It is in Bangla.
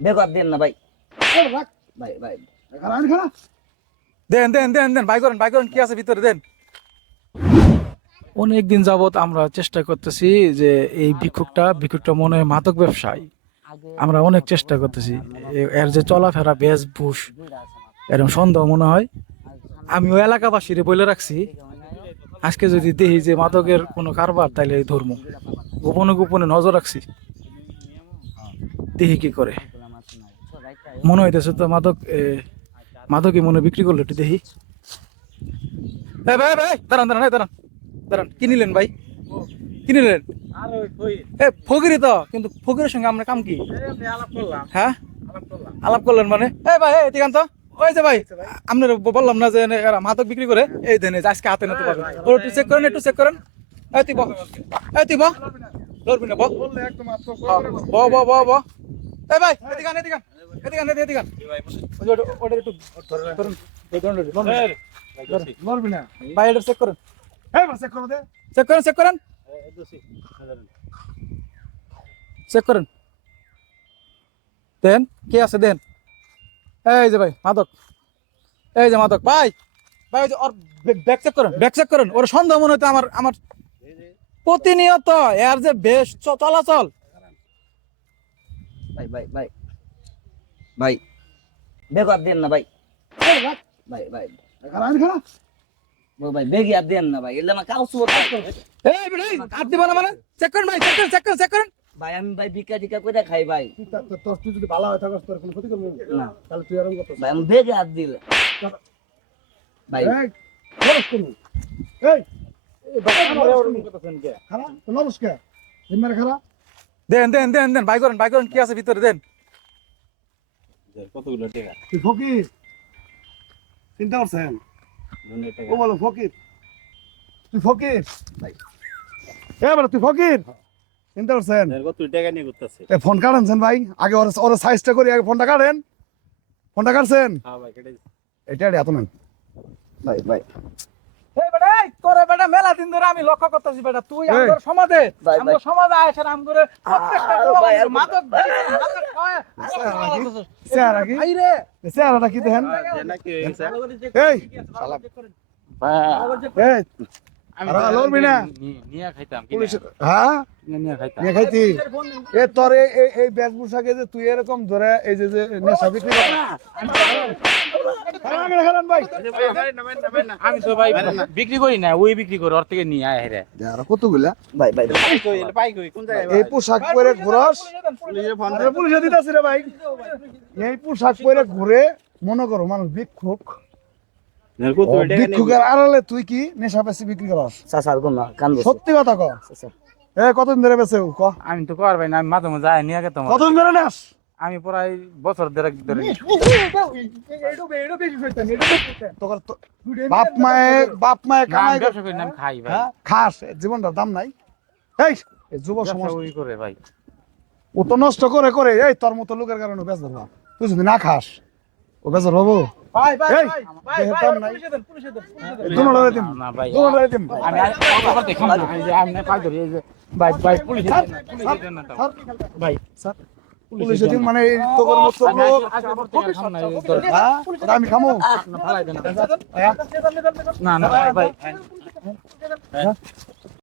বেকার দেন না ভাই। ভাই ভাই দেন দেন দেন দেন, বাই করেন কি আছে ভিতরে দেন। অনেকদিন যাবত আমরা চেষ্টা করতেছি যে এই ভিক্ষুকটা মনে হয় মাদক ব্যবসায়ী। আমরা অনেক চেষ্টা করতেছি, এর যে চলাফেরা বেশভূষ এরকম সন্দেহ মনে হয়। আমি ওই এলাকাবাসীরে বলে রাখছি, আজকে যদি দেখি যে মাদকের কোনো কারবার তাইলে ধর্ম গোপনে গোপনে নজর রাখছি, দেখি কি করে। মনে হইতেছে তো মাদকই মনে বিক্রি করলো, একটু দেখি। ভাই ভাই ভাই, দাঁড়ান দাঁড়ান দাঁড়ান দাঁড়ান, কি নিলেন ভাই? কি নিলেন? ফকিরি তো, কিন্তু ফকিরের সঙ্গে আমরা কাম কি? হ্যাঁ আলাপ করলেন মানে? ভাই এদিকে আন তো। ওই যে ভাই, আপনার বললাম না যে এরা মাদক বিক্রি করে, এই দেন আজকে হাতে নিতে পারবেন। ওরা একটু চেক করেন, একটু চেক করেন। তুই বল, তুই বল, লড়বি না, বল ব ব ব ব। ভাই এদিকে আন, এদিকে আন, এদিকে আন, এদিকে আন। ওটা একটু লড়বি না ভাই, এটা চেক করেন। চেক করেন, চেক করেন, চেক করেন, দেন কি আছে দেন। এই যে ভাই মাদক, এই যে মাদক ভাই। ভাই ওই যে ওর ব্যাগ চেক করেন, ব্যাগ চেক করেন। ওর সন্দেহ মনে হতো আমার আমার প্রতিনিয়ত এর যে বেশ চলাচল। ভাই ভাই ভাই ভাই বেকার দেন না ভাই। ভাই ভাই ভাই বেগি আর দেন না ভাই, এলে আমার কাউসু এই ভাই হাত দিবা না মানে? চেক করেন ভাই, চেক করেন, চেক করেন, চেক করেন। ভাই। আমি ভাই ভিক্ষা টিকা করে খাই ভাই। তুই যদি ভালো হয় থাকস তোর কোনো ক্ষতি করবি না তাহলে তুই এরকম করতেছিস। ভাই, আমি বেগে হাত দিলে ভাই। এই খরচ করবি। এই খারাপ তো নমস্কার জিম্মারে খারাপ দেন দেন দেন দেন, বাই করেন কি আছে ভিতরে দেন। কতগুলো টাকা? তুই ফকির চিন্তা করছেন? ও বলো ফকির, তুই ফকির ভাই এবার তুই ফকির চিন্তা করছেন? কত টাকা নিয়ে করতেছে? ফোন কাটেনছেন ভাই, আগে ওর সাইজটা করি, আগে ফোনটা কাটেন। ফোনটা কাটছেন? হ্যাঁ ভাই কেটে দিছি। এটা এত নেন ভাই ভাই এই বেটা, এই তোরে বেটা মেলা দিন ধরে আমি লক্ষ্য করতেছি বেটা, তুই আমাদের সমাজে, ভাই, আমাদের সমাজে আয়েছেন আমগরে প্রত্যেকটা ভাই, মাদক চেহারা কি? ভাই রে। চেহারাটা কি দেখেন? নাকি হইছে? এই এই আমি আর লড়বি না? নিয়া খাইতাম কি পুলিশ হ্যাঁ নিয়া খাইতাম। নিয়ে খাইতি এ তোর এই বেশভূষাকে যে তুই এরকম ধরে এই যে নেশা বিক্রি কর খারান ভাই। আমি তো ভাই বিক্রি করি না, ওই বিক্রি করে ওর থেকে নিয়ে আয় হেরে। আর কতগুলা ভাই ভাই পাই কই কোন জায়গায়? এই পোশাক পরে ঘুরস? পুলিশে ফোন আরে পুলিশে দিতাছি রে ভাই। এই পোশাক পরে ঘুরে মনে করো মানুষ ভিক্ষুক, কত টাকা নিয়ে? ভিক্ষুকের আড়ালে তুই কি নেশা বেশি বিক্রি করস? চাচার কোন কান সত্যি কথা ক। এ কতদিন ধরে বেচে ক? আমি তো কর ভাই না, আমি মাঝে মাঝে আয় নিয়ে গেতাম। কতদিন ধরে নেস? আমি প্রায় বছর দেড়েক ধরে নিই। তোর বাপ মায়ে না, আমি কামাই ব্যবসা করি না, আমি খাই ভাই। হ্যাঁ খাস, এর জীবনটার দাম নাই। এই যুব ব্যবসা সমাজ ওই করে ভাই। ও তো নষ্ট করে করে, এই তোর মতো লোকের কারণে বেজার হওয়া। তুই যদি না খাস ও বেজার হবো। ভাই ভাই এই, ভাই ভাই দেহের ভাই, দাম নাই। পুলিশে দেন। দুনোটারে দিম, না ভাই, দুনোটারে দিম। আমি অত দেখি না, এই যে আমি পাই ধরি, এই যে ভাই ভাই পুলিশে দেন না, পুলিশে দেন না তাও। ভাই স্যার, পুলিশে দিন মানে এই তোর মতো লোক। হ্যাঁ, ওটা আমি খামো। ফালাই দেন না। হ্যাঁ? না না ভাই ভাই।